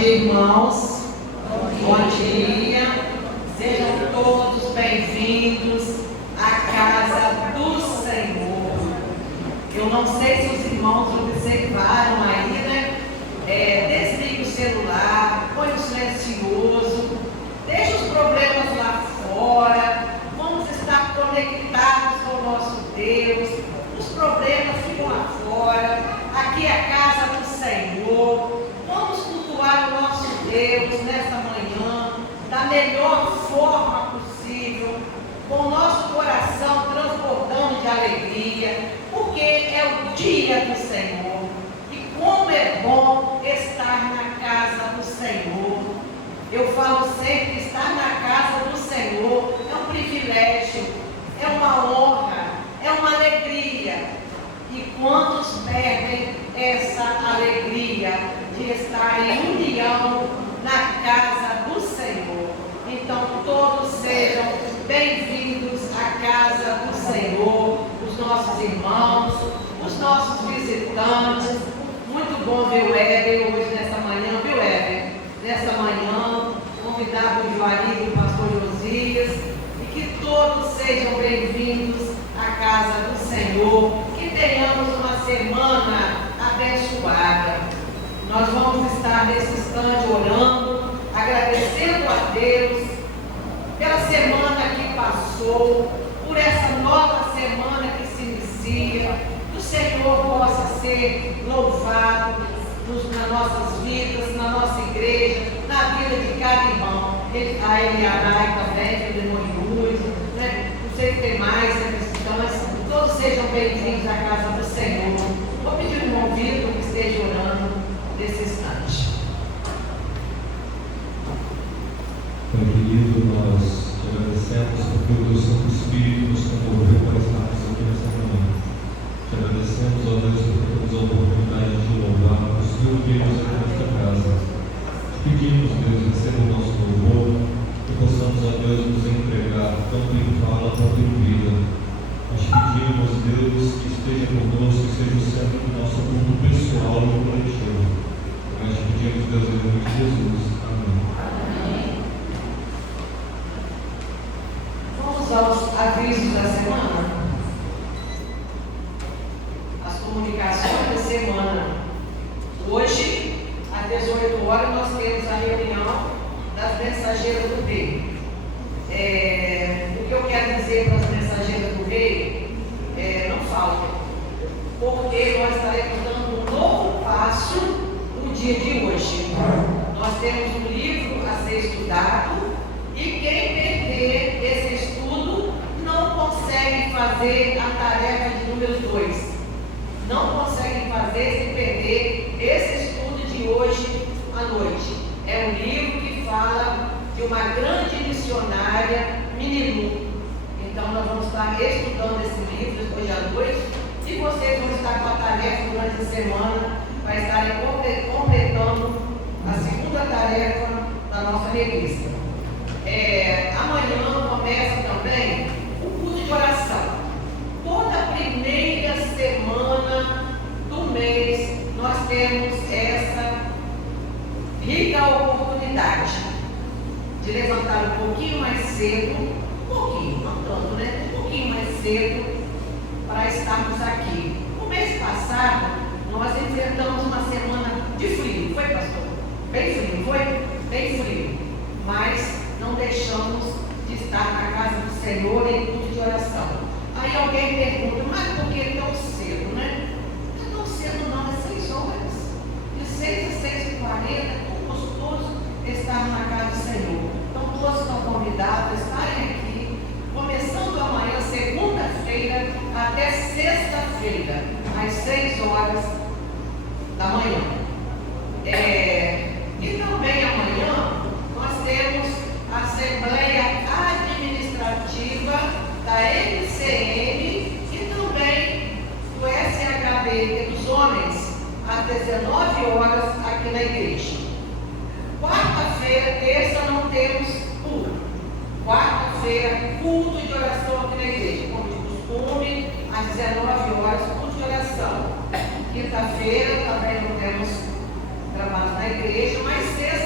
dia, irmãos. Bom dia. Sejam todos bem-vindos à casa do Senhor. Eu não sei se os irmãos observaram aí, né? Desligue o celular, põe o silencioso, deixa os problemas lá fora. Vamos estar conectados com o nosso Deus. Os problemas ficam lá fora. Aqui é a casa do Senhor. Vamos cultuar o nosso Deus nesta manhã da melhor forma possível, com o nosso coração transbordando de alegria, porque é o dia do Senhor. E como é bom estar na casa do Senhor. Eu falo sempre, estar na casa do Senhor é um privilégio, é uma honra, é uma alegria. E quantos perdem essa alegria de estar em união na casa do Senhor? Então todos sejam bem-vindos à casa do Senhor, os nossos irmãos, os nossos visitantes. Muito bom ver o Éder hoje nessa manhã, viu, Éder? Nessa manhã, convidava o Juari e o pastor Josias, e que todos sejam bem-vindos à casa do Senhor, que tenhamos uma semana abençoada. Nós vamos estar nesse instante orando, agradecendo a Deus pela semana que passou, por essa nova semana que se inicia. Que o Senhor possa ser louvado nas nossas vidas, na nossa igreja, na vida de cada irmão. A Eliarai também, que é o demônio uso, né? Não sei se tem mais, mas todos sejam bem-vindos à casa do Senhor. Vou pedir ao irmão Vitor que esteja orando nesse instante. Pai querido, nós te agradecemos porque o teu Santo Espírito nos promoveu para estarmos aqui nessa manhã. Te agradecemos, ó Deus, por termos a oportunidade de louvar, por nos reunirmos aqui nesta casa. Te pedimos, Deus, receba o nosso louvor, que possamos, ó Deus, nos entregar tanto em fala quanto em vida. Nós pedimos, Deus, que esteja conosco, que seja o centro do nosso mundo pessoal e coletivo. Nós te pedimos, Deus, em nome de Jesus. Amém. Vamos aos avisos da semana. As comunicações da semana. Hoje, às 18 horas, nós temos a reunião das mensageiras do rei. O que eu quero dizer para as mensageiras do rei, não falta, porque nós estaremos dando um novo passo no dia de hoje. Nós temos um livro a ser estudado e quem perder esse estudo não consegue fazer a tarefa de número 2. Não consegue fazer se perder esse estudo de hoje à noite. É um livro que fala de uma grande missionária, Minilu. Então nós vamos estar estudando esse livro hoje à noite e vocês vão estar com a tarefa durante a semana para estarem completando a segunda tarefa da nossa revista. Amanhã começa também o culto de oração. Toda primeira semana do mês nós temos essa rica oportunidade de levantar um pouquinho mais cedo, um pouquinho, não tanto, né? Um pouquinho mais cedo para estarmos aqui. No mês passado nós enfrentamos uma semana de frio, foi, pastor? Bem frio, foi? Bem frio. Mas não deixamos de estar na casa do Senhor em culto de oração. Aí alguém pergunta, mas por que tão cedo, né? Não é tão cedo não, é 6 horas. De 6 a 6h40, é tão gostoso estar na casa do Senhor. Então todos estão convidados a estarem aqui, começando amanhã, segunda-feira, até sexta-feira, às 6 horas da manhã. E também amanhã nós temos a Assembleia Administrativa da MCM e também do SHB dos Homens, às 19 horas aqui na igreja. Quarta-feira, terça, não temos culto. Quarta-feira, culto de oração aqui na igreja, como de costume, às 19 horas, culto de oração. Quinta-feira, também não temos trabalho na igreja, mas sexta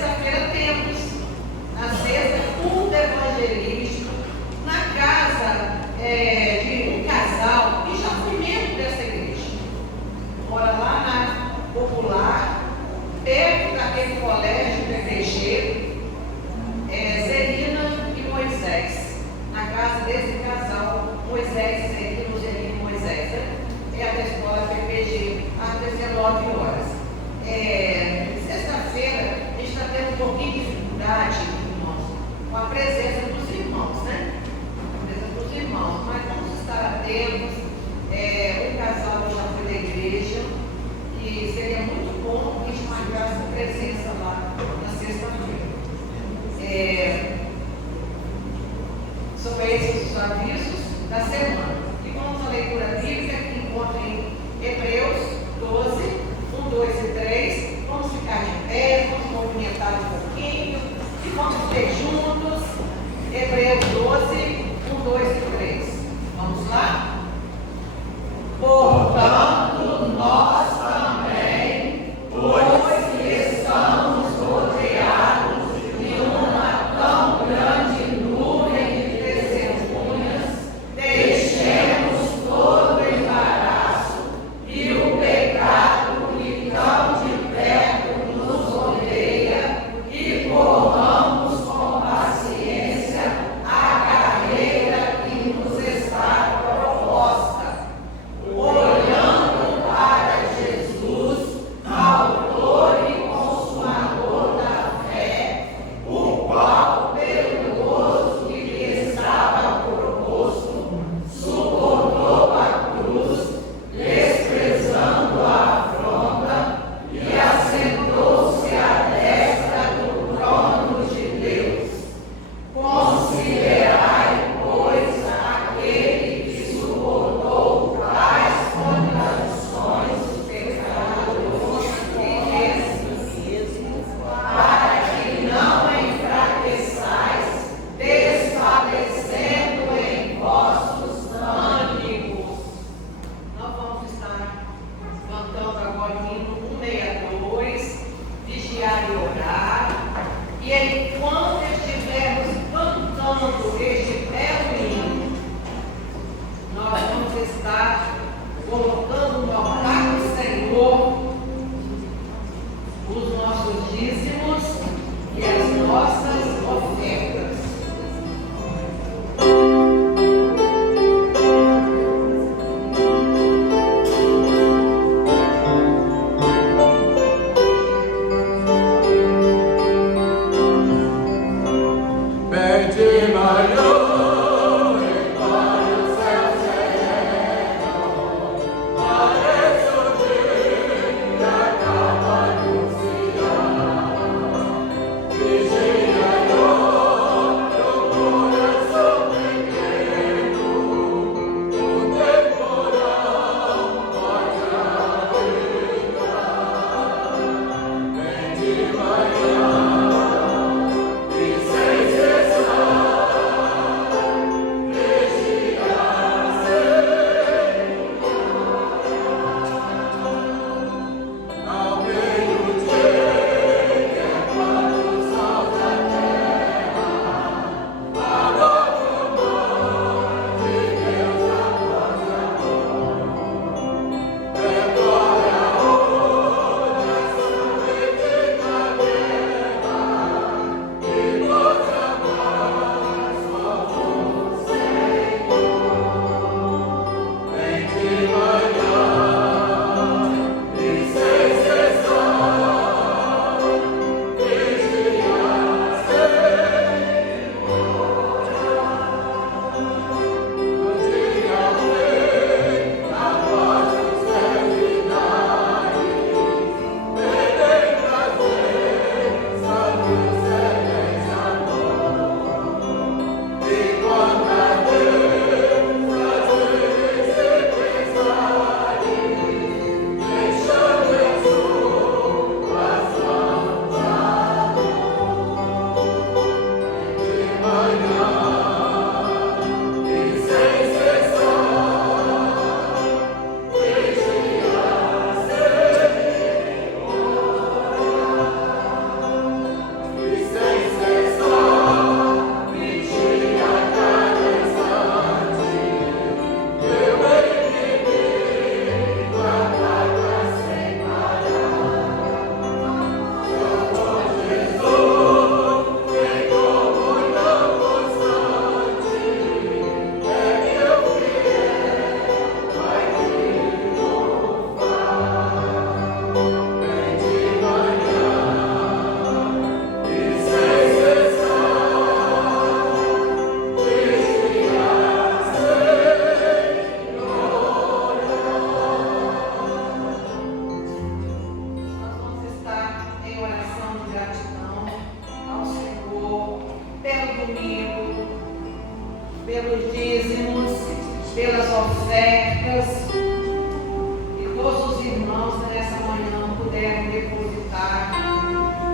puderam depositar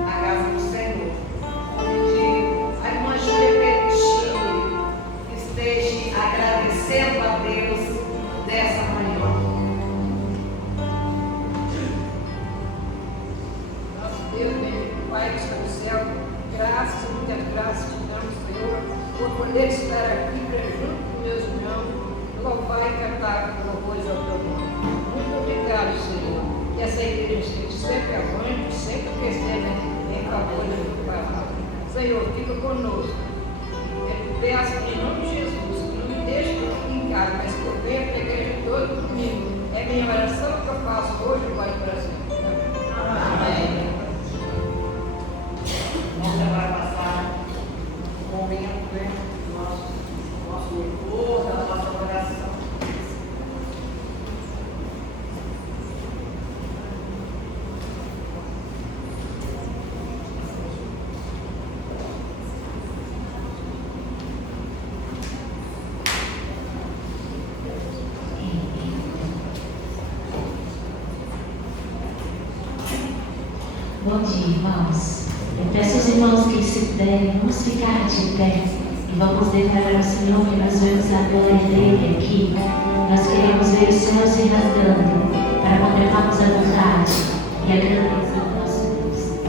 na casa do Senhor. Vou pedir a irmã Júlia Peruchini que esteja agradecendo a Deus dessa manhã. Nosso Deus, bendito Pai que está no céu, graças, muitas graças te damos, Senhor, por poder estar aqui junto com meus irmãos, louvar e cantar com louvores ao teu nome. Muito obrigado, Senhor, que essa igreja esteja sempre avante, sempre que esteja em favor da tua palavra. Senhor, fica conosco. Eu peço em nome de Jesus, que não me deixe que eu fique em casa, mas que eu venha para a igreja todo domingo. É minha oração que eu faço hoje, agora e para sempre. Amém. Vamos agora passar um momento, né, do nosso louvor, da nossa oração. Bom dia, irmãos. Eu peço aos irmãos que se puderem, vamos ficar de pé e vamos declarar ao Senhor que nós vemos a glória dele aqui. Nós queremos ver os céus se rasgando para contemplarmos a bondade e a grandeza do nosso Deus.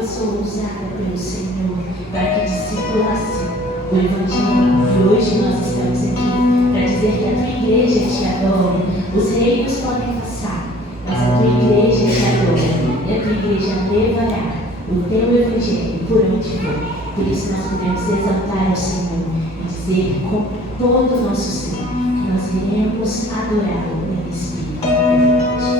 pessoa usada pelo Senhor para que discipulasse o Evangelho. E hoje nós estamos aqui para dizer que a tua igreja te adora. Os reinos podem passar, mas a tua igreja te adora. E a tua igreja levará o teu Evangelho por onde for. Por isso nós podemos exaltar ao Senhor dizer com todo o nosso ser que nós iremos adorá-lo em espírito e em verdade.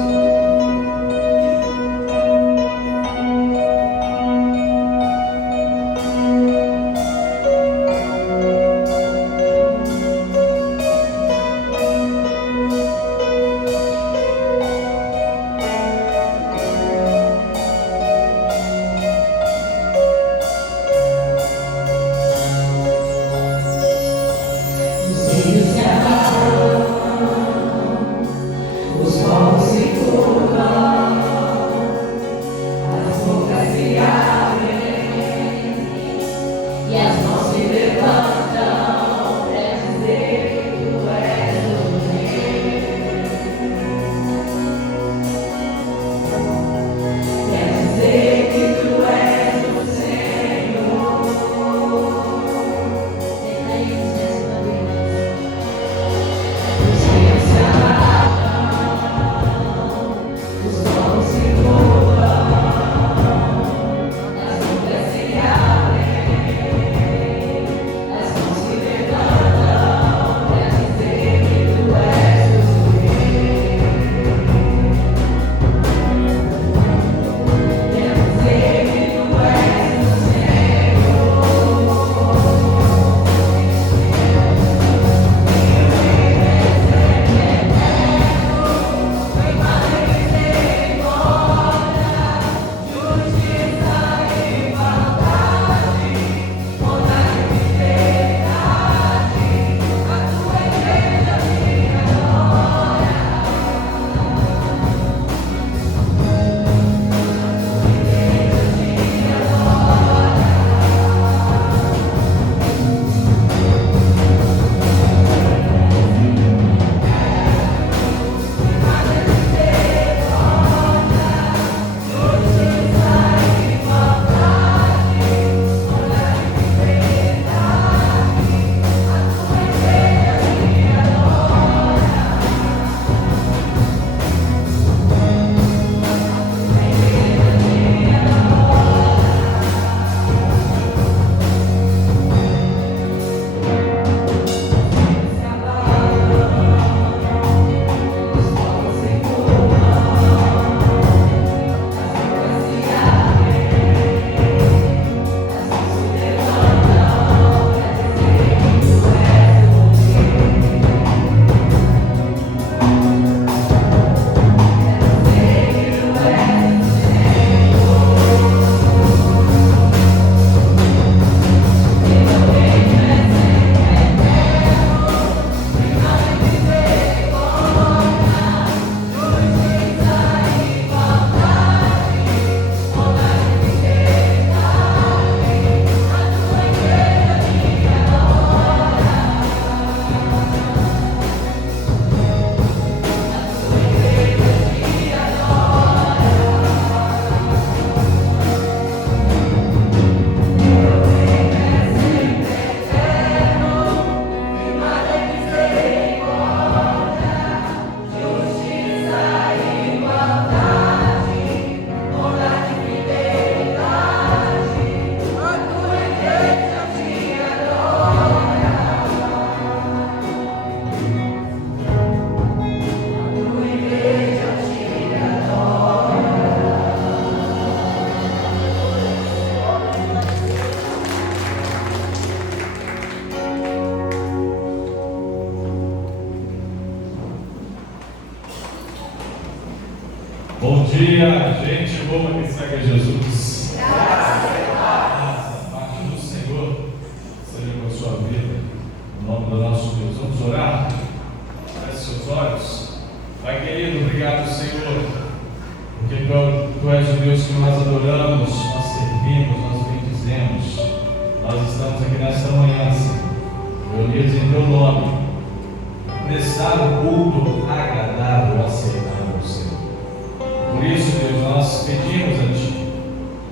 Bom dia, gente boa que segue Jesus. Graças a parte do Senhor seja com a sua vida, no nome do nosso Deus. Vamos orar? Feche seus olhos. Pai querido, obrigado, Senhor, porque Tu és o Deus que nós adoramos, nós servimos, nós bendizemos. Nós estamos aqui nesta manhã, Senhor, reunidos em Teu nome, prestar um culto agradável, aceitável, Senhor. Por isso, Deus, nós pedimos a Ti,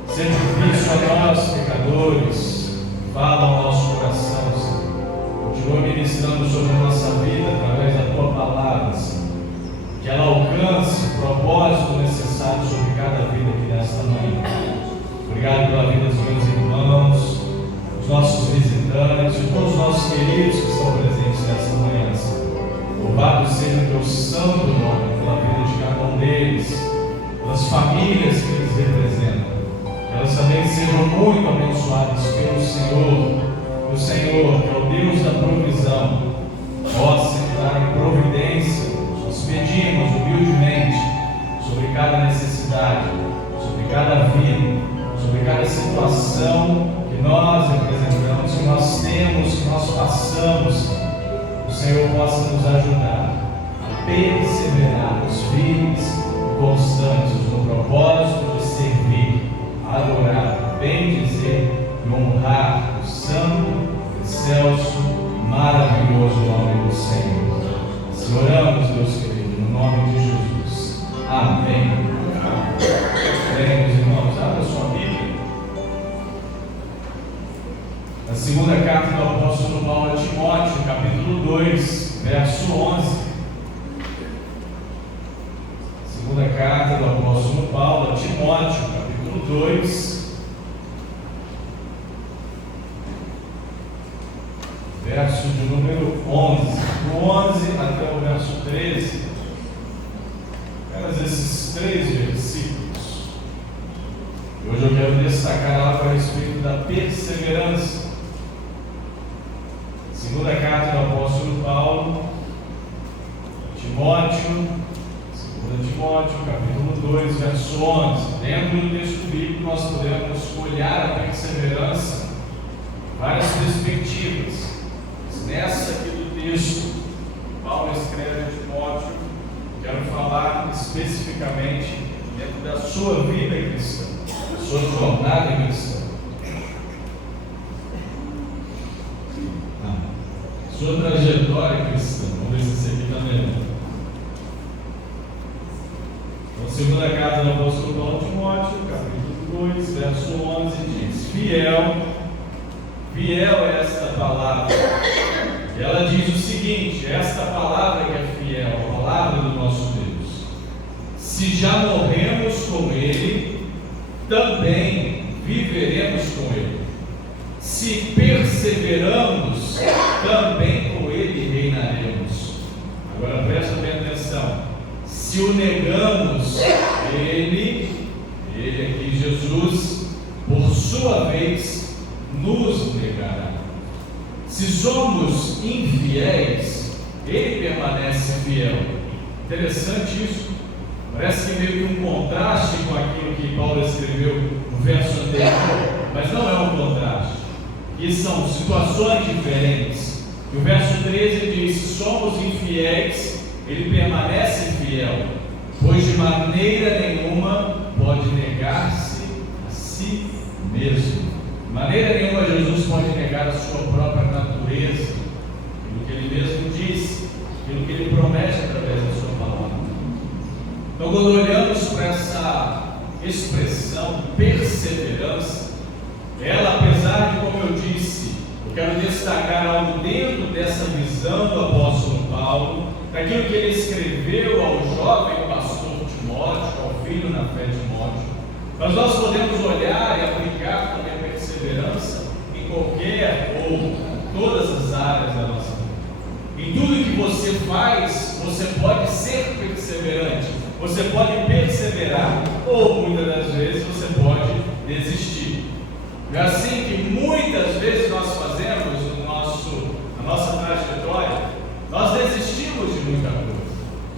sempre visto a nós, pecadores, fala ao nosso coração, Senhor. Continua ministrando sobre a nossa vida através da Tua palavra, Senhor. Que ela alcance o propósito necessário sobre cada vida aqui nesta manhã. Obrigado pela vida dos meus irmãos, dos nossos visitantes. visitantes e todos os nossos queridos que estão presentes nessa manhã, Senhor. Louvado seja o teu santo nome pela vida de cada um deles, pelas famílias que eles representam. Que elas também sejam muito abençoadas pelo Senhor. O Senhor, que é o Deus da provisão, possa entrar em providência. Nós pedimos humildemente sobre cada necessidade, sobre cada vida, sobre cada situação que nós representamos, que nós temos, que nós passamos. O Senhor possa nos ajudar a perseverarmos firmes e constantes no propósito de servir, adorar, bendizer e honrar o santo, excelso e maravilhoso nome do Senhor. Se oramos, Deus querido, no nome de Jesus. Amém. Bem, meus irmãos, abra sua Bíblia. Na segunda carta do apóstolo Paulo a Timóteo, capítulo 2, verso 11. Segunda carta do apóstolo Paulo a Timóteo, capítulo 2, verso de número 11. Do 11 até o verso 13. Apenas esses 3 versículos. E hoje eu quero destacar algo a respeito da perseverança. Segunda carta do apóstolo Paulo, Timóteo, 2 Timóteo, capítulo 2, verso 11. Dentro do texto bíblico nós podemos olhar a perseverança em várias perspectivas. Mas nessa aqui do texto, Paulo escreve a Timóteo, quero falar especificamente dentro da sua vida cristã, da sua jornada cristã. Sua trajetória cristã. Vamos ver se isso aqui está melhor. Então, segunda carta do apóstolo Paulo a Timóteo, capítulo 2, verso 11, diz: fiel é esta palavra. E ela diz o seguinte: esta palavra que é fiel, a palavra do nosso Deus. Se já morremos com Ele, também viveremos com Ele. Se perseveramos, também com Ele reinaremos. Agora presta bem atenção. Se o negamos, Ele aqui, Jesus, por sua vez, nos negará. Se somos infiéis, Ele permanece fiel. Interessante isso. Parece que meio que um contraste com aquilo que Paulo escreveu no verso anterior, mas não é um contraste. E são situações diferentes. E o verso 13 diz: se somos infiéis, Ele permanece fiel, pois de maneira nenhuma pode negar-se a si mesmo. De maneira nenhuma Jesus pode negar a sua própria natureza, aquilo que Ele mesmo disse, aquilo que Ele promete através da sua palavra. Então, quando olhamos para essa expressão perseverança, ela, apesar de, como eu disse, eu quero destacar algo dentro dessa visão do apóstolo Paulo, daquilo que ele escreveu ao jovem pastor Timóteo, ao filho na fé Timóteo, mas nós podemos olhar e aplicar também a perseverança em qualquer ou todas as áreas da nossa vida. Em tudo que você faz, você pode ser perseverante, você pode perseverar, ou muitas das vezes você pode desistir. É assim que muitas vezes nós fazemos na nossa trajetória, nós desistimos de muita coisa,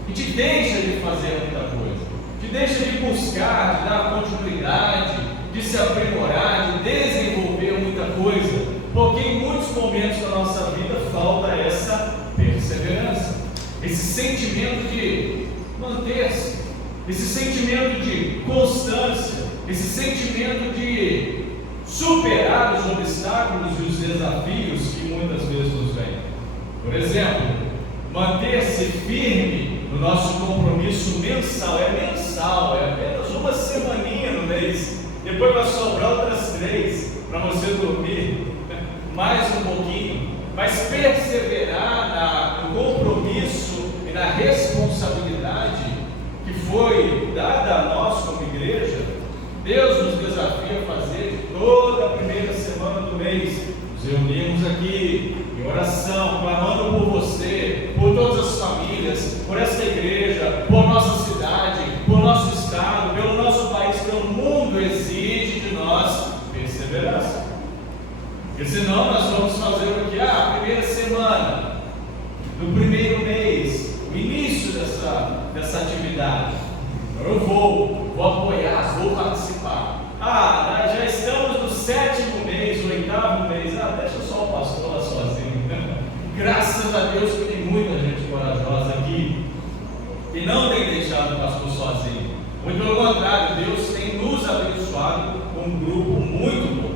a gente deixa de fazer muita coisa, a gente deixa de buscar, de dar continuidade, de se aprimorar, de desenvolver muita coisa, porque em muitos momentos da nossa vida falta essa perseverança, esse sentimento de manter-se, esse sentimento de constância, esse sentimento de superar os obstáculos e os desafios que muitas vezes nos vêm. Por exemplo, manter-se firme no nosso compromisso mensal. É apenas uma semaninha no mês, depois vai sobrar outras 3 para você dormir mais um pouquinho, mas perseverar no compromisso e na responsabilidade que foi dada a nós como igreja. Deus nos desafia a fazer toda a primeira semana do mês, nos reunimos aqui em oração, clamando por você, por todas as famílias, por esta igreja, por nossa cidade, por nosso estado, pelo nosso país, pelo mundo, exige de nós perseverança. Porque senão nós vamos fazer o que? A primeira semana, no primeiro mês, o início dessa atividade. Eu vou apoiar, vou participar. Já estamos no 7º mês, o 8º mês. Deixa só o pastor lá sozinho. Graças a Deus que tem muita gente corajosa aqui e não tem deixado o pastor sozinho. Muito pelo contrário, Deus tem nos abençoado com um grupo muito bom,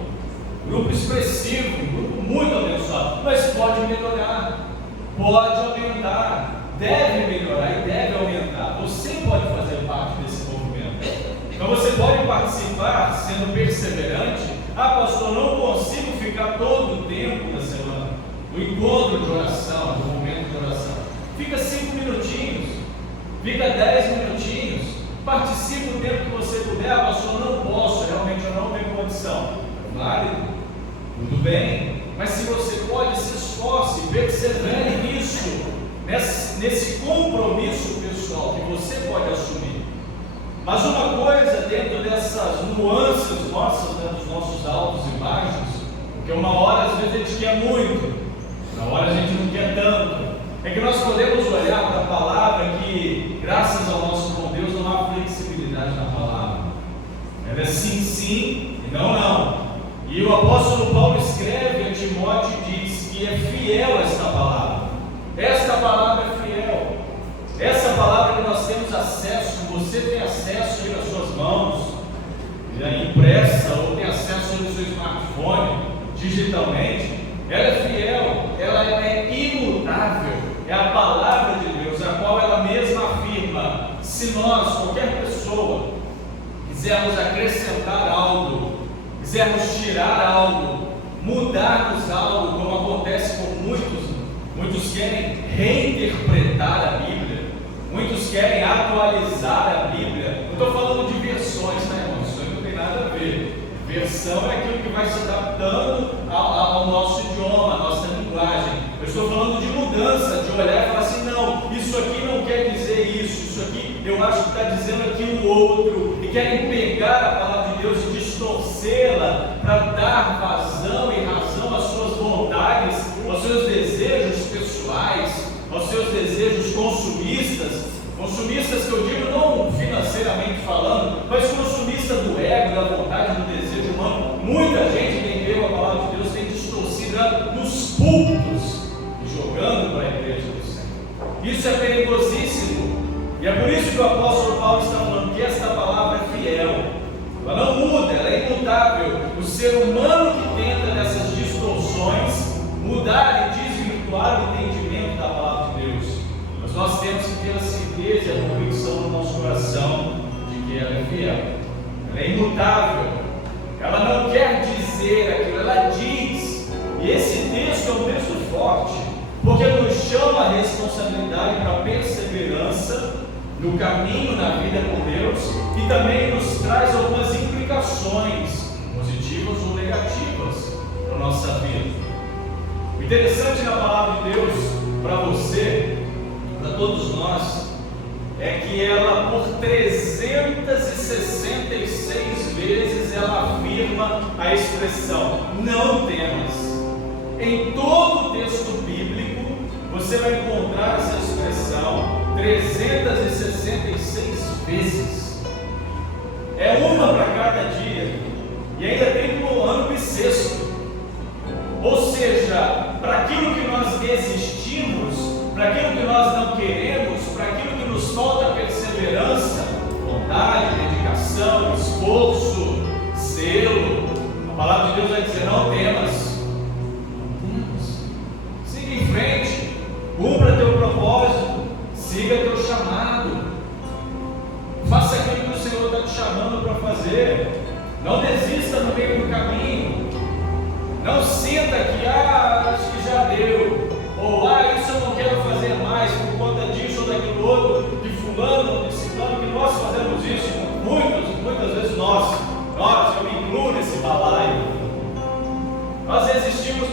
um grupo expressivo, um grupo muito abençoado. Mas pode melhorar, pode aumentar, deve melhorar e deve aumentar. Você pode fazer parte desse movimento. Então você pode participar sendo perseverante. Pastor, não consigo ficar todo o tempo da semana no encontro de oração, no momento de oração. Fica 5 minutinhos, fica 10 minutinhos, participe o tempo que você puder. Pastor, não posso, realmente eu não tenho condição. Válido, tudo bem, mas se você pode, se esforce, persevere nisso, nesse compromisso pessoal que você pode assumir. Mas uma coisa dentro dessas nuances nossas, dos nossos altos e baixos, porque uma hora às vezes a gente quer muito, na hora a gente não quer tanto, é que nós podemos olhar para a palavra que, graças ao nosso bom Deus, não há flexibilidade na palavra. Ela é sim, sim e não, não. E o apóstolo Paulo escreve a Timóteo e diz que é fiel esta palavra. Esta palavra é fiel. Essa palavra que nós temos acesso, que você tem acesso aí nas suas mãos, impressa, ou tem acesso no seu smartphone, digitalmente, ela é fiel, ela é imutável. É a palavra de Deus, a qual ela mesma afirma: se nós, qualquer pessoa, quisermos acrescentar algo, quisermos tirar algo, mudarmos algo, como acontece com muitos querem reinterpretar a Bíblia, muitos querem atualizar a Bíblia. Não estou falando de versões, né, irmão? Isso não tem nada a ver. Versão é aquilo que vai se adaptando ao nosso idioma, à nossa linguagem. Eu estou falando de mudança, de olhar e falar assim: não, isso aqui não quer dizer isso aqui eu acho que está dizendo aqui o outro, e querem pegar a palavra de Deus e distorcê-la para dar vazão e razão às suas vontades, aos seus desejos pessoais, aos seus desejos consumistas que eu digo não financeiramente falando, mas consumista do ego, da vontade, do desejo humano. Muita gente tem pego a palavra de Deus, tem distorcido nos púlpitos e jogando para a igreja do Senhor. Isso é perigosíssimo, e é por isso que o apóstolo Paulo está falando que esta palavra é fiel, ela não muda, ela é imutável. O ser humano que tenta nessas distorções mudar e desvirtuar o entendimento da palavra de Deus, mas nós temos que ter a certeza e a convicção no nosso coração de que ela é fiel, ela é imutável, ela não quer dizer aquilo, ela diz. E esse texto é um texto forte, porque nos chama a responsabilidade para a perseverança no caminho, na vida com Deus, e também nos traz algumas implicações positivas ou negativas para a nossa vida. O interessante na palavra de Deus para você, para todos nós, é que ela, por 366 vezes, ela afirma a expressão não temas. Em todo o texto bíblico você vai encontrar essa expressão 366 vezes. É uma para cada dia, e ainda tem no ano bissexto. Ou seja, para aquilo que nós desistimos, para aquilo que nós não queremos, para aquilo que nos falta perseverança, vontade, dedicação, esforço, zelo, a palavra de Deus vai dizer: não temas. Siga em frente, cumpra teu propósito, siga teu chamado, faça aquilo que o Senhor está te chamando para fazer. Não desista no meio do caminho. Não sinta que acho que já deu, ou isso eu não quero fazer mais por conta disso ou daquilo outro, de fulano ou de ciclano, que nós fazemos isso muitas vezes. Nós, eu me incluo nesse balaio. Nós resistimos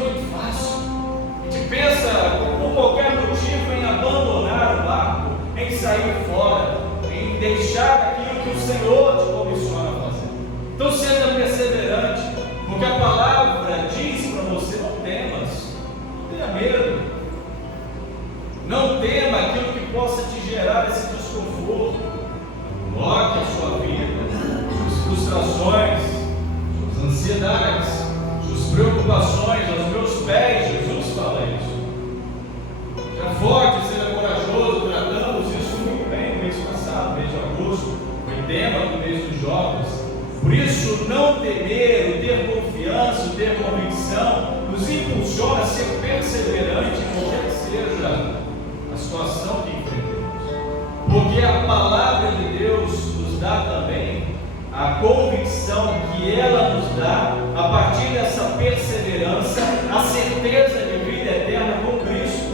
convicção que ela nos dá, a partir dessa perseverança, a certeza de vida eterna com Cristo.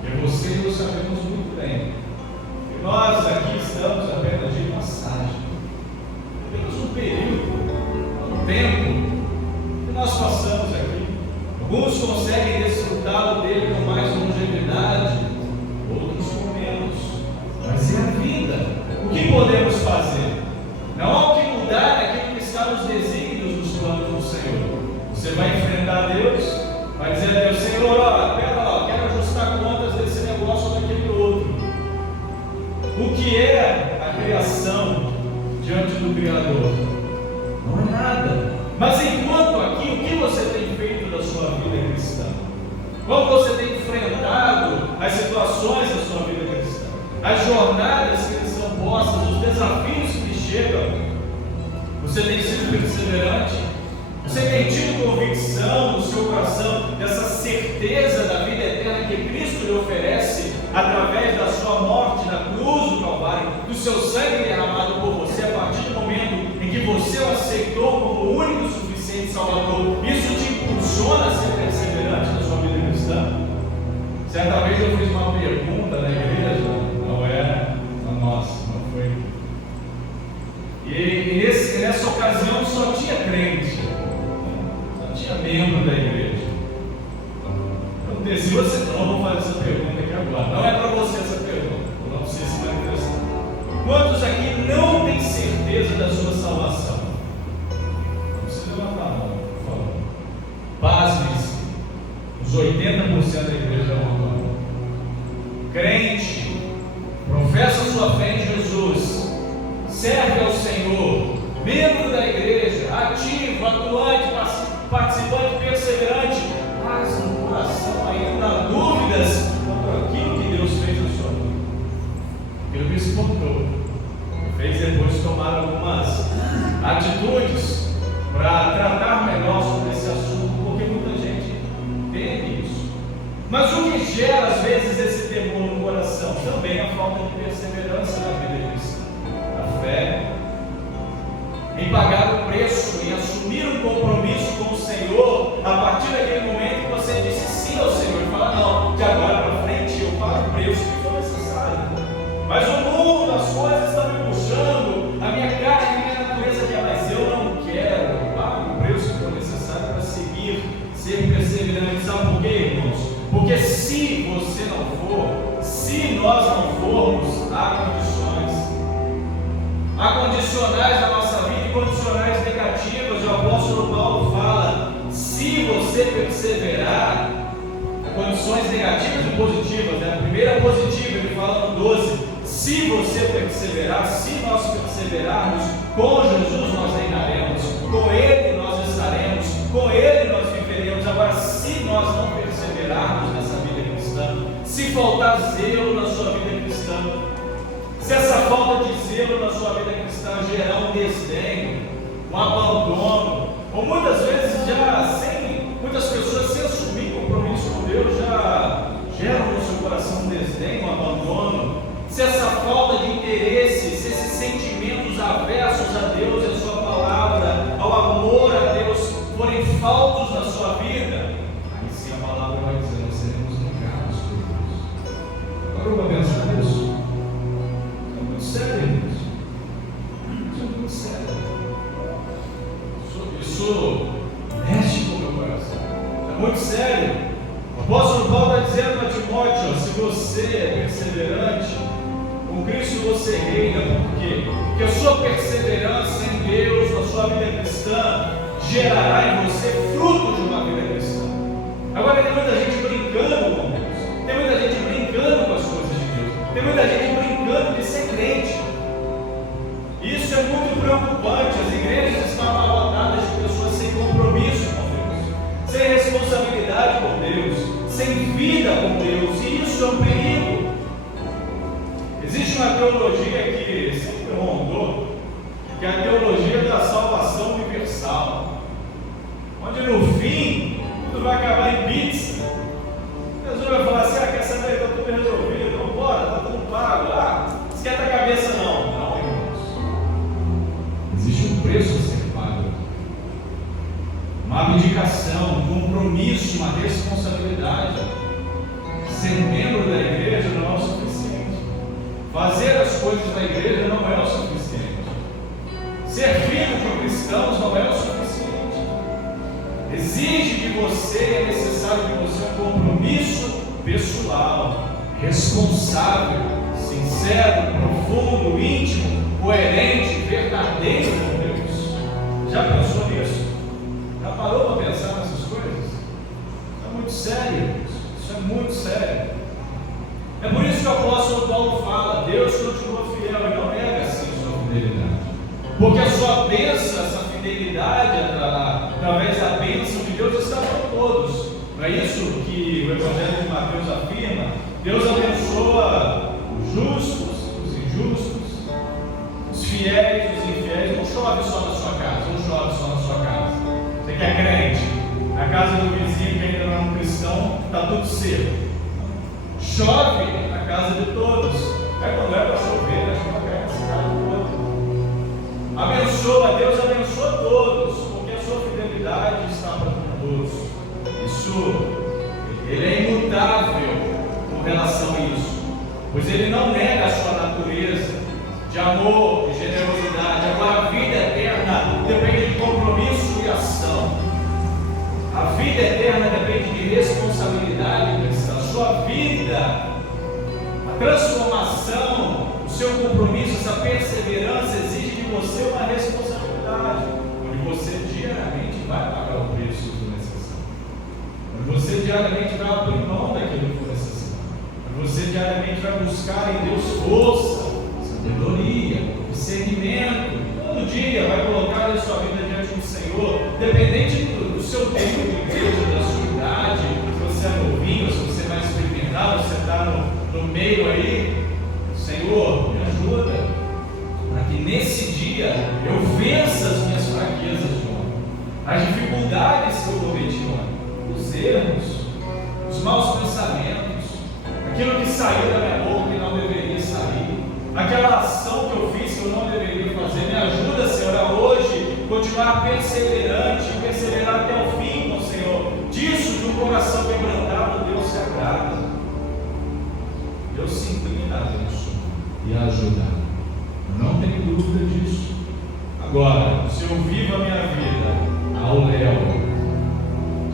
Porque você e eu sabemos muito bem que nós aqui estamos apenas de passagem. Temos um período, um tempo que nós passamos aqui. Alguns conseguem desfrutá-lo dele com mais longevidade, outros com menos. Mas é a vida. O que podemos fazer? Não há o que mudar naquilo que está nos desígnios dos planos do Senhor. Você vai enfrentar Deus, vai dizer a Deus: Senhor, ó, pera lá, eu quero ajustar contas desse negócio ou daquele outro. O que é a criação diante do Criador? Não é nada. Mas enquanto aqui, o que você tem feito da sua vida cristã? Como você tem enfrentado as situações da sua vida cristã? As jornadas que lhe são postas, os desafios que lhe chegam? Você tem sido perseverante? Você tem tido convicção no seu coração dessa certeza da vida eterna que Cristo lhe oferece através da sua morte na cruz do Calvário, do seu sangue derramado por você, a partir do momento em que você o aceitou como o único e suficiente Salvador? Isso te impulsiona a ser perseverante na sua vida cristã? Certa vez eu fiz uma pergunta na igreja, não era na nossa, não foi. E nessa ocasião só tinha crente, só tinha membro da igreja. Eu disse: você não, vou fazer essa pergunta aqui agora. Não é para você essa pergunta, para você se manifestar. Quantos aqui não têm certeza da sua salvação? Você levanta a mão, por favor. Pasme-se, os 80% da igreja não. Crente, professa sua fé em Jesus, serve ao Senhor, membro da igreja, ativo, atuante, participante, perseverante, mas no coração ainda há dúvidas quanto aquilo que Deus fez na sua vida. Aquilo que espantou, fez depois tomar algumas atitudes para tratar melhor sobre esse assunto, porque muita gente teme isso. Mas o que gera às vezes esse temor no coração? Também a falta de perseverança na vida cristã, a fé, em pagar o preço, em assumir um compromisso com o Senhor, a partir daquele momento que você disse sim ao Senhor, e fala: não, de agora para frente eu pago o preço que for necessário. Mas o mundo, as coisas estão me puxando, a minha carne, a minha natureza quer, mas eu não quero, eu pago o preço que for necessário para seguir, ser perseverante. Sabe por quê, irmãos? Porque se você não for, se nós não formos, há condições. Há condicionais na nossa vida e condicionais negativas. O apóstolo Paulo fala: se você perseverar, condições negativas e positivas, né? A primeira positiva, ele fala no 12: se você perseverar, se nós perseverarmos, com Jesus nós reinaremos, com Ele nós estaremos, com Ele nós viveremos. Agora, se nós não perseverarmos nessa vida cristã, se faltar zelo na sua vida cristã, se essa falta de zelo na sua vida cristã gerar um desdém, um abandono, ou muitas vezes muitas pessoas sem assumir compromisso com Deus já geram no seu coração um desdém, um abandono, se essa falta de interesse, se esses sentimentos aversos a Deus e a sua palavra, ao amor a Deus, forem faltos na sua vida, aí sim a palavra vai dizer: nós seremos negados por Deus. Agora eu vou pensar nisso. Sério, irmãos? Isso é muito sério. Isso mexe com o meu coração. É muito sério. O apóstolo Paulo está dizendo para Timóteo: se você é perseverante, com Cristo você reina. Por quê? Porque a sua perseverança em Deus, na sua vida cristã, gerará em você fruto de uma vida cristã. Agora tem muita gente brincando com Deus, tem muita gente brincando com as coisas de Deus, tem muita gente brincando de ser crente. Isso é muito preocupante. As igrejas estão abarrotadas de pessoas sem compromisso com Deus, sem responsabilidade com Deus, sem vida com Deus, e isso é um perigo. Existe uma teologia que sempre rondou, que é a teologia da salvação universal, onde no fim tudo vai acabar em pizza. Jesus vai falar assim: quer saber, está tudo resolvido, vamos embora, está tudo pago, esquenta a cabeça não, irmãos. ser membro da igreja não é o suficiente. Fazer as coisas da igreja não é o suficiente. Ser filho de cristãos não é o suficiente. Exige de você, é necessário de você um compromisso pessoal, responsável, sincero, profundo, íntimo, coerente, verdadeiro com Deus. Já pensou nisso? Já parou para pensar nessas coisas? Isso é muito sério. Isso é muito sério. É por isso que o apóstolo Paulo fala: Deus continua fiel e não nega assim sua fidelidade. Porque a sua bênção, essa fidelidade, através da bênção de Deus, está com todos. Não é isso que o Evangelho de Mateus afirma? Deus abençoa os justos, os injustos, os fiéis, os infiéis. Não chove só na sua casa, não chove só na sua casa. Você que é crente, na casa do vizinho que ainda não é um cristão, está tudo seco. Chove na casa de todos. É quando é para chover, a chuva cai na cidade toda. Abençoa, Deus abençoa todos, porque a sua fidelidade está para com todos. Isso, ele é imutável com relação a isso, pois ele não nega a sua natureza de amor, de generosidade. Agora, a vida eterna depende de compromisso e ação. A vida eterna depende de responsabilidade cristã. A sua vida, a transformação, o seu compromisso, essa perseverança exige de você uma responsabilidade, onde você diariamente vai pagar o preço do necessário, onde você diariamente vai abrir mão daquilo que for necessário, onde você diariamente vai buscar em Deus força, sabedoria, discernimento. Todo dia vai colocar a sua vida diante do Senhor, dependente do seu tempo de igreja, da sua idade, se você é novinho, se você vai experimentar, você está no meio aí. Senhor, me ajuda, para que nesse dia eu vença as minhas fraquezas de ontem, as dificuldades que eu cometi ontem, os erros, os maus pensamentos, aquilo que saiu da minha boca que não deveria sair, aquela ação que eu fiz que eu não deveria fazer. Me ajuda, Senhor, a hoje continuar perseverante, perseverar até o fim com o Senhor. Disso, de um coração quebrantado, Deus se agrada. Deus se inclina a Deus e a ajudar. Eu não tenho dúvida disso. Agora, se eu vivo a minha vida ao léu,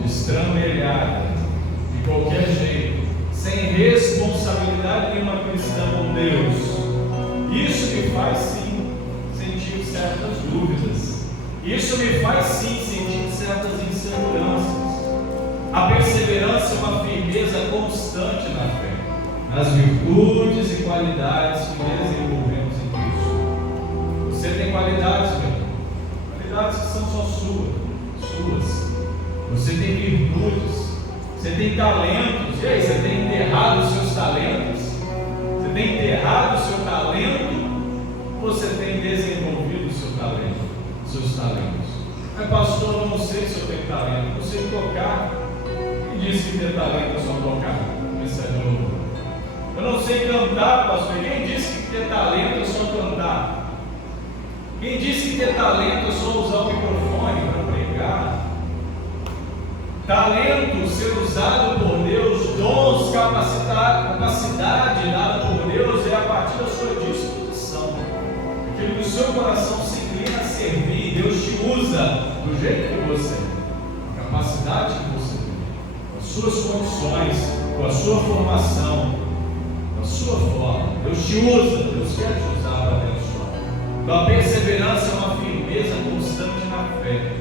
destrambelhada, de qualquer jeito, sem responsabilidade nenhuma cristã com Deus, isso me faz sim sentir certas dúvidas. Isso me faz sim sentir certas inseguranças. A perseverança é uma firmeza constante na fé, nas virtudes e qualidades que desenvolvemos em Cristo. Você tem qualidades, meu irmão, qualidades que são só suas. Você tem virtudes, você tem talentos. E aí, você tem enterrado os seus talentos? Você tem enterrado o seu talento? Ou você tem desenvolvido o seu talento, seus talentos? Mas pastor, eu não sei se eu tenho talento, eu sei tocar. Quem disse que ter talento é só tocar? Esse é de novo. Eu não sei cantar, pastor. Quem disse que ter talento é só cantar? Quem disse que ter talento é só usar o microfone para pregar? Talento, ser usado por Deus, dons, capacidade dada por Deus é a partir da sua disposição. Aquilo que o seu coração se inclina a servir, Deus te usa do jeito que você é, a capacidade que você tem, com as suas condições, com a sua formação, a sua forma. Deus te usa, Deus quer te usar para abençoar. Então a perseverança é uma firmeza constante na fé,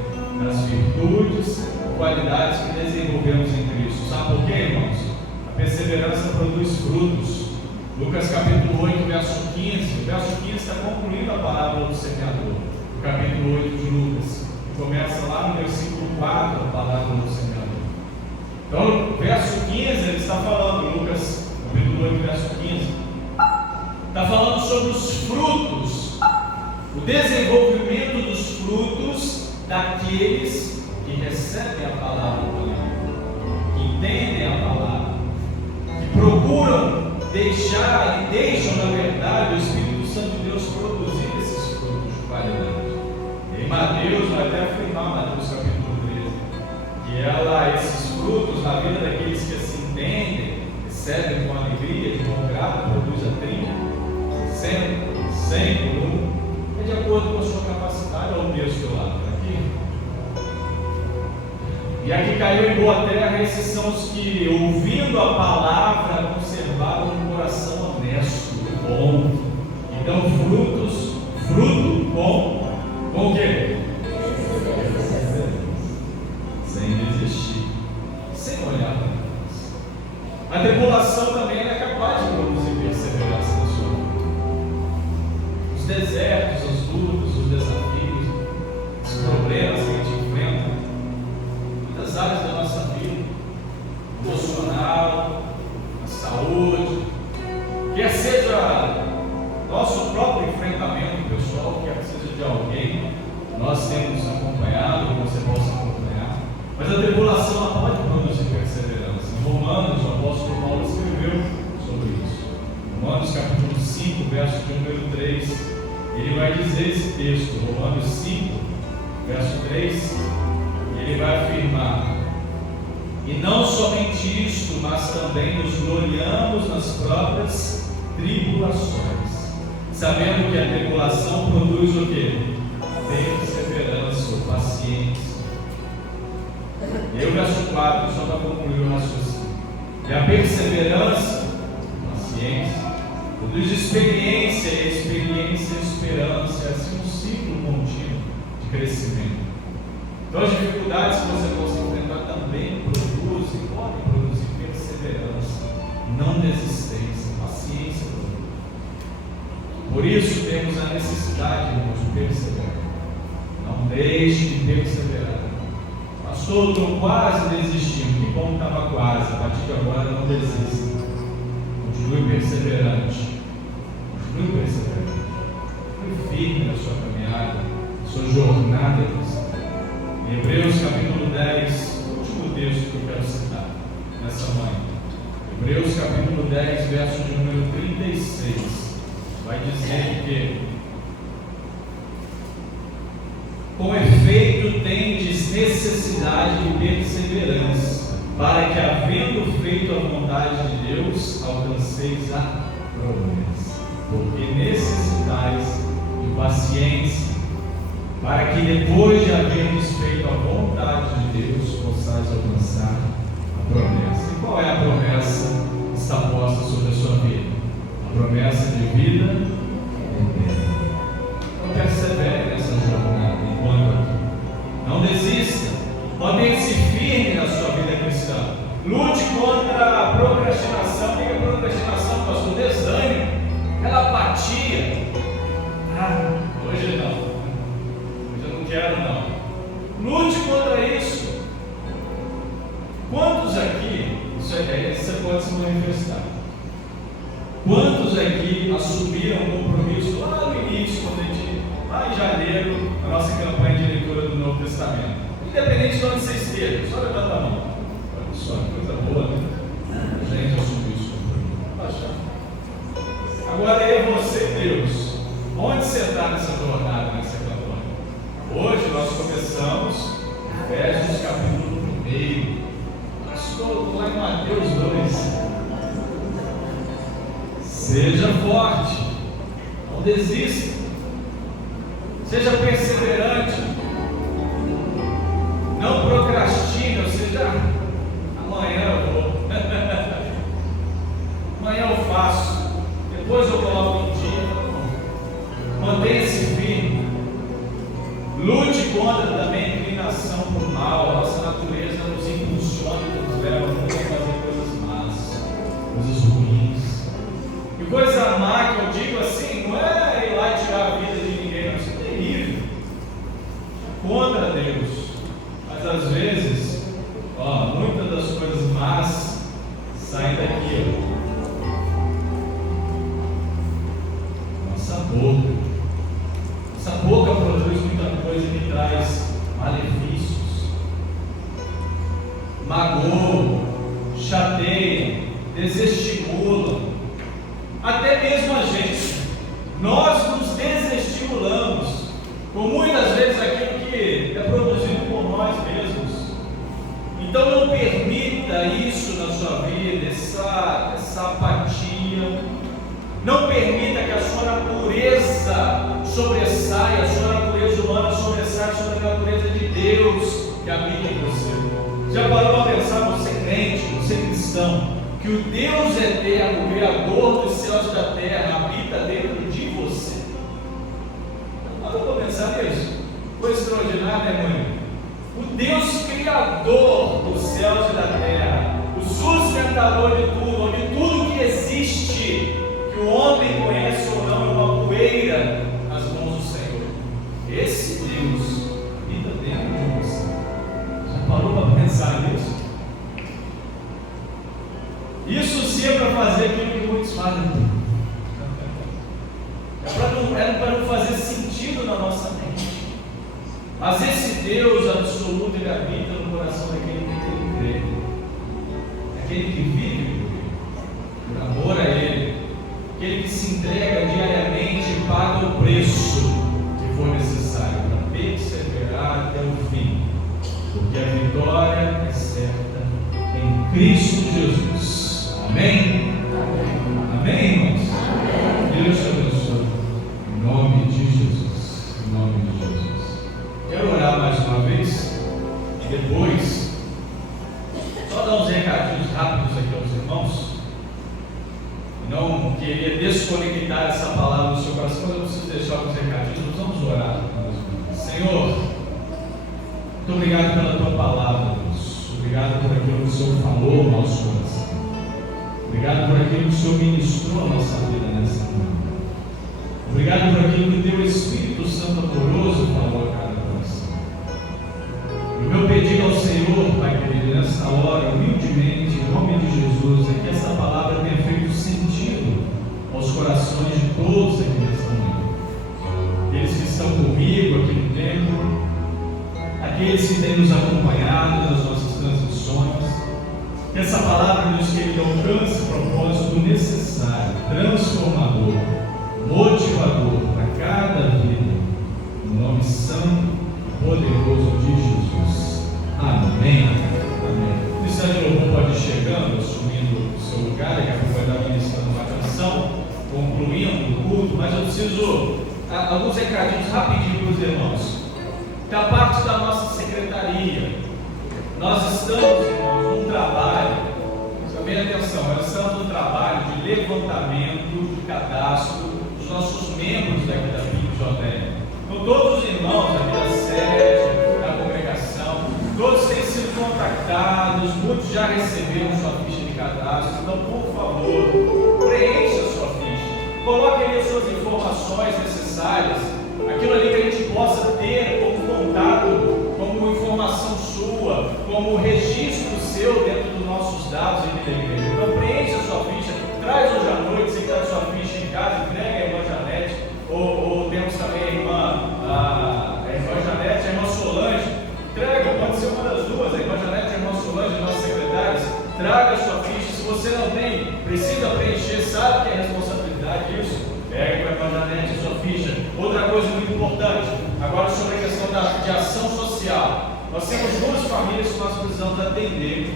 nas virtudes, qualidades que desenvolvemos em Cristo. Sabe por quê, irmãos? A perseverança produz frutos. Lucas capítulo 8, verso 15. O verso 15 está concluindo a parábola do semeador. O capítulo 8 de Lucas. Começa lá no versículo 4, a parábola do semeador. Então, no verso 15, ele está falando, Lucas capítulo 8, verso 15, está falando sobre os frutos, o desenvolvimento dos frutos daqueles que recebem a palavra do Deus, que entendem a palavra, que procuram deixar e deixam, na verdade, o Espírito Santo de Deus produzir esses frutos de qualidade. Em Mateus, vai até afirmar, Mateus capítulo 13, que esses frutos na vida daqueles que se entendem, recebe com alegria, de bom grado, produz a 30, 60, 100 por um, é de acordo com a sua capacidade. Olha o texto lá, aqui. E aqui caiu em boa terra, esses são os que, ouvindo a palavra, conservaram um coração honesto, bom, e dão fruto com o quê? Sem desistir, sem olhar para trás. A tribulação também é capaz de produzir perseverança na sua vida. Os desertos, as lutas, os desafios, os problemas que a gente enfrenta, muitas áreas da nossa vida, emocional, a saúde, quer seja nosso próprio enfrentamento pessoal, quer seja de alguém, nós temos acompanhado, que você possa acompanhar, mas a tribulação ela pode produzir perseverança. Em Romanos, o apóstolo Paulo escreveu sobre isso. Romanos capítulo 5, verso de número 3, ele vai dizer esse texto, Romanos 5, verso 3, ele vai afirmar: e não somente isto, mas também nos gloriamos nas próprias tribulações, sabendo que a tribulação produz o quê? Perseverança ou paciência. E aí o verso 4, só para concluir o raciocínio. E a perseverança, paciência, produz experiência, e a experiência, esperança, é assim um ciclo contínuo de crescimento. Então as dificuldades que você possa enfrentar também podem produzir perseverança, não desistência, paciência. Por isso temos a necessidade, irmãos, de perseverar. Não deixe de perseverar. Pastor, estou quase desistindo. Que bom que estava quase. A partir de agora não desista. Continue perseverante. Continue perseverante. Continue firme na sua caminhada, na sua jornada cristã. Em Hebreus capítulo 10, o último texto que eu quero citar nessa manhã. Hebreus capítulo 10, verso de número 36. Vai dizer que, com efeito, tendes necessidade de perseverança, para que, havendo feito a vontade de Deus, alcanceis a promessa. Porque necessitais de paciência, para que, depois de haverdes feito a vontade de Deus, possais alcançar a promessa. E qual é a promessa que está posta sobre a sua vida? A promessa de vida eterna. Então persevere nessa jornada enquanto aqui. Não desista. Mantenha-se firme na sua vida cristã. Lute contra a procrastinação. O que é procrastinação, pastor? Desânimo, aquela apatia. Hoje não. Hoje eu não quero não. Lute contra isso. Quantos aqui, isso aí você pode se manifestar. Quantos aqui assumiram o compromisso lá no início, quando a gente, lá em janeiro, a nossa campanha de leitura do Novo Testamento? Independente de onde você esteja, só levanta a mão. Olha só, coisa boa, né? A gente assumiu isso. Agora é você, Deus. Onde você está nessa jornada, nessa campanha? Hoje nós começamos Efésios capítulo 1. Estou lá em Mateus 2. Seja forte, não desista, seja perseverante, não procrastine, ou seja, amanhã eu vou, amanhã eu faço, depois eu coloco um dia. Mantenha-se firme, lute contra também a inclinação para o mal. A nossa natureza nos impulsiona, nos leva muito a fazer coisas más, coisas ruins. E coisa má que eu digo assim, não é ir lá e tirar a vida de ninguém, não. Isso é terrível. Contra Deus. Mas às vezes, muitas das coisas más saem daqui. Nossa boca. Nossa boca produz muita coisa que traz malefícios. Magoa, chateia, desestimula. Até mesmo a gente, nós nos desestimulamos com muitas vezes aquilo que é produzido por nós mesmos. Então não permita isso na sua vida, essa sua natureza sobressaia, a sua natureza humana sobressaia sobre a natureza de Deus que habita em você. Já parou para pensar, você crente, você cristão, que o Deus eterno, o Criador dos céus e da terra, habita dentro de você? Já parou para pensar nisso? Coisa extraordinária, né, mãe? O Deus Criador dos céus e da terra, o sustentador de tudo que existe, que o homem conhece ou não, é uma poeira nas mãos do Senhor. Esse Deus habita dentro de você. Já parou para pensar nisso? Isso sim é para fazer aquilo que muitos fazem. É para não fazer sentido na nossa mente. Mas esse Deus absoluto, ele habita no coração daquele que crê, aquele que vive por amor a Ele, aquele que se entrega diariamente e paga o preço que for necessário para perseverar até o fim, porque a vitória é certa em Cristo Jesus. Amém? Amém, irmãos? Deus te abençoe. Em nome de Jesus. Em nome de Jesus. Quero orar mais uma vez e depois só dar uns recadinhos rápidos aqui aos irmãos. Não queria desconectar essa palavra do seu coração, mas eu preciso deixar alguns recadinhos. Vamos orar. Senhor, muito obrigado pela tua palavra, Deus. Obrigado por aquilo que o Senhor falou ao nosso coração. Obrigado por aquilo que o Senhor ministrou a nossa vida nessa manhã. Obrigado por aquilo que o teu Espírito Santo amoroso falou a cada coração. E o meu pedido ao Senhor, Pai querido, nesta hora, humildemente, em nome de Jesus, é que essa palavra tenha feito sentido aos corações de todos aqui nesta manhã. Aqueles que estão comigo aqui no templo, aqueles que têm nos acompanhado nas nossas transmissões. Que essa palavra, Deus querido, alcance o propósito necessário, transformador, motivador para cada vida, no nome santo e poderoso de Jesus. Amém. Amém. O Ministério de Louvor pode ir chegando, assumindo o seu lugar, daqui a pouco vai estar ministrando uma canção, concluindo o culto, mas eu preciso alguns recadinhos rapidinho para os irmãos. Da parte da nossa secretaria, nós estamos, irmãos, num trabalho, bem atenção, nós estamos num trabalho de levantamento de cadastro dos nossos membros daqui da PIB-JL. Então, todos os irmãos aqui da sede, da congregação, todos têm sido contactados, muitos já receberam sua ficha de cadastro. Então, por favor, preencha a sua ficha, coloque ali as suas informações necessárias, aquilo ali que a gente possa ter como contato, como informação sua, como registro seu dentro dos nossos dados e da igreja. Então, preencha a sua ficha, traz hoje à noite, você está a sua ficha em casa, entrega a irmã Janete, ou temos também a irmã Janete, a irmã Solange, entrega, pode ser uma das duas, a irmã Janete e a irmã Solange, nossas secretárias, traga a sua ficha. Se você não tem, precisa preencher, sabe que é responsabilidade disso, pega com a irmã Janete a sua ficha. Outra coisa muito importante, agora sobre a questão de ação social. Nós temos duas famílias que nós precisamos atender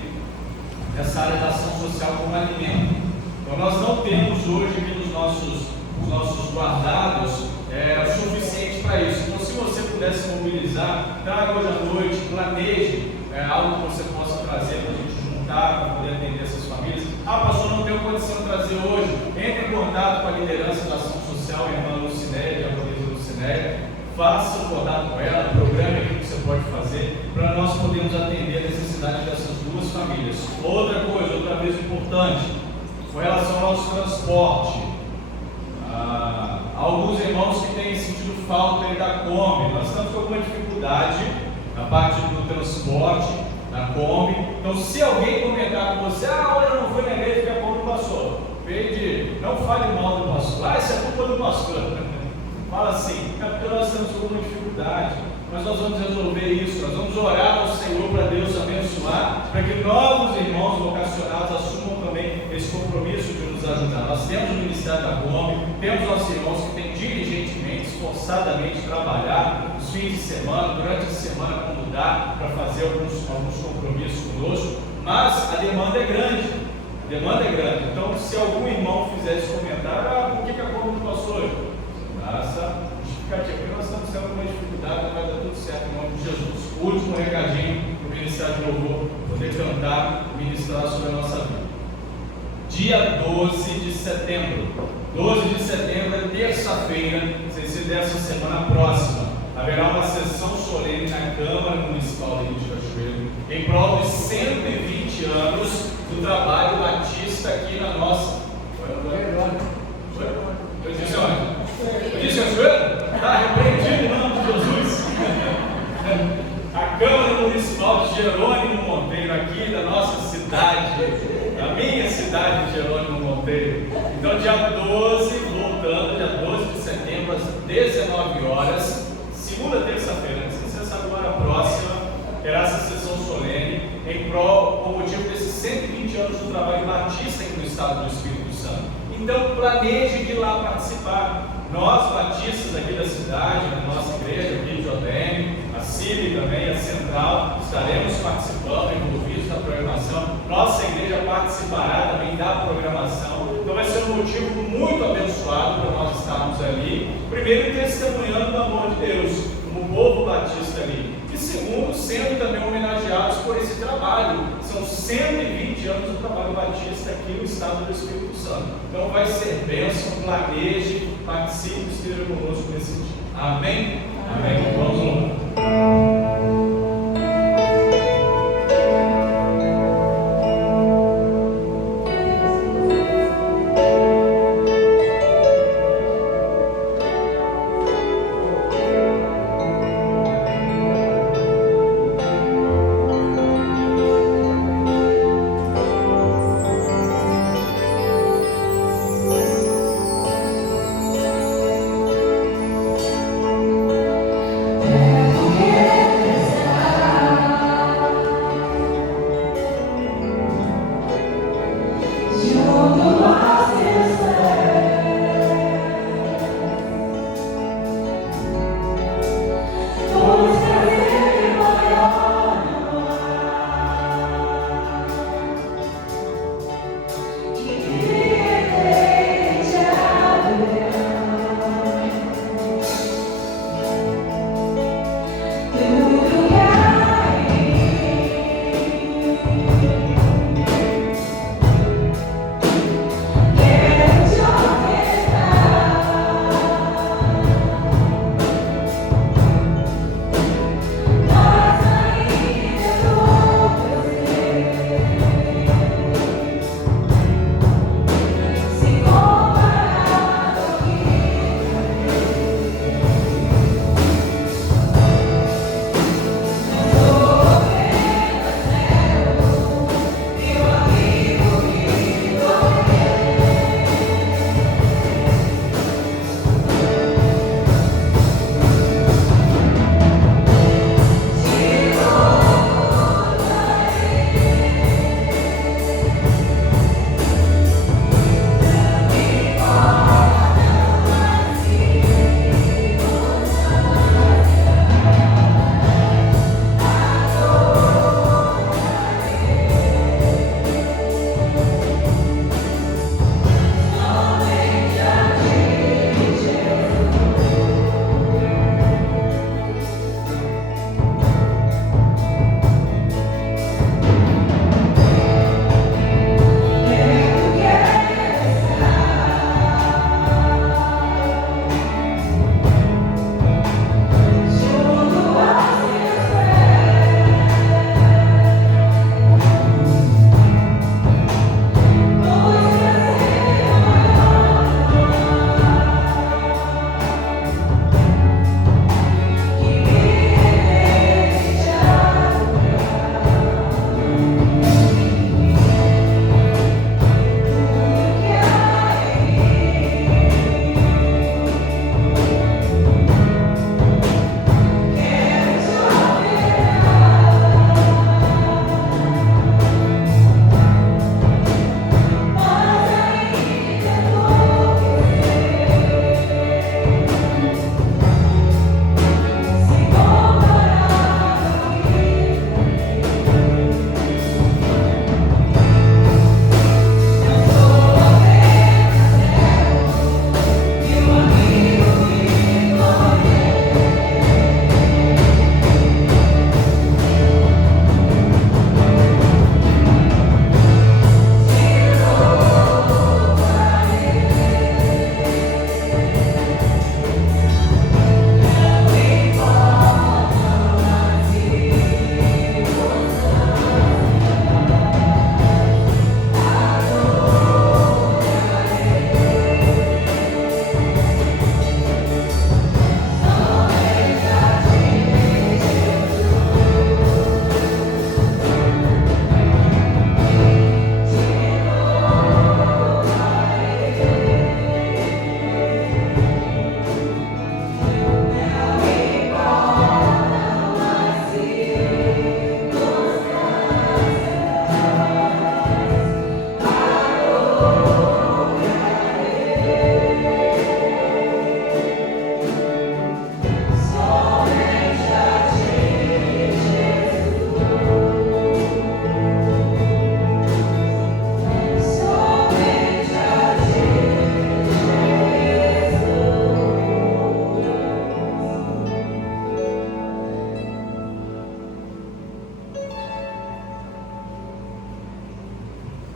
nessa área da ação social como alimento. Então nós não temos hoje aqui nos nossos guardados o suficiente para isso. Então, se você pudesse mobilizar, traga hoje à noite, planeje algo que você possa trazer para a gente juntar, para poder atender essas famílias. Pastor, não tenho condição de trazer hoje. Entre em contato com a liderança da ação social, a irmã Lucinéia, a diaconisa Lucinéia. Faça um contato com ela, programe o que você pode fazer para nós podermos atender a necessidade dessas duas famílias. Outra coisa, outra vez importante, com relação ao nosso transporte. Alguns irmãos que têm sentido falta da Kombi, nós estamos com alguma dificuldade na parte do transporte, da Kombi. Então, se alguém comentar com você, olha, eu não fui na igreja porque a Kombi passou, não fale mal do pastor, isso é culpa do pastor. Fala assim, é porque nós estamos com alguma dificuldade, mas nós vamos resolver isso, nós vamos orar ao Senhor para Deus abençoar, para que novos irmãos vocacionados assumam também esse compromisso de nos ajudar. Nós temos o Ministério da Kombi, temos nossos irmãos que têm diligentemente, esforçadamente trabalhar nos fins de semana, durante a semana, quando dá, para fazer alguns compromissos conosco, mas a demanda é grande. demanda é grande. Então, se algum irmão fizer esse comentário, por que a conta não passou hoje? Graça justificativa, porque nós estamos tendo uma dificuldade, mas vai dar tudo certo em nome de Jesus. O último recadinho do Ministério de Louvor, poder cantar e ministrar sobre a nossa vida. Dia 12 de setembro. 12 de setembro é terça-feira, sem ser dessa semana próxima. Haverá uma sessão solene na Câmara Municipal de Rio de Cachoeiro, em prol dos 120 anos do trabalho batista aqui na nossa. Eu disse onde? Eu disse Cachoeiro? Está repreendido em nome de Jesus. A Câmara Municipal de Jerônimo Monteiro, aqui da nossa cidade, da minha cidade de Jerônimo Monteiro. Então, dia 12, voltando, dia 12 de setembro, às 19 horas, segunda, terça-feira, se você sabe, agora próxima, terá essa sessão solene em prol, com motivo desses 120 anos do trabalho batista aqui no estado do Espírito Santo. Então, planeje de ir lá participar. Nós, batistas aqui da cidade, da nossa igreja, aqui de ODM, a CIB também, a Central, estaremos participando, envolvidos na programação. Nossa igreja participará também da programação. Então vai ser um motivo muito abençoado para nós estarmos ali. Primeiro, testemunhando o amor de Deus, como povo batista ali. E segundo, sendo também homenageados por esse trabalho. São 120 anos do trabalho batista aqui no estado do Espírito Santo. Então vai ser bênção, planeje, participe, esteja conosco nesse dia. Amém? Amém. Vamos lá. Yeah.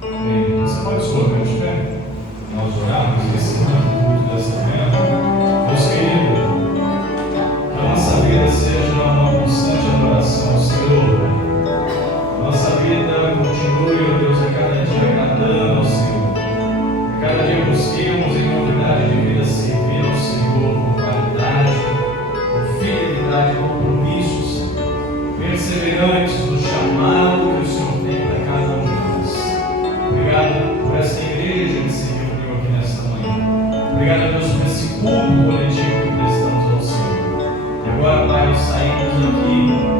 Você pode escolher de pé? Nós orarmos nesse culto dessa manhã. Deus querido, que a nossa vida seja uma constante adoração ao Senhor. A nossa vida continue, ó Deus, a cada dia agradando ao Senhor. A cada dia busquemos em novidade de vida servir ao Senhor com qualidade, com fidelidade, com compromissos, perseverantes no chamado que o Senhor tem para cada um de nós. Obrigado por essa igreja que se reuniu aqui nesta manhã. Obrigado a Deus por esse culto coletivo que prestamos ao Senhor. E agora, Pai, saímos aqui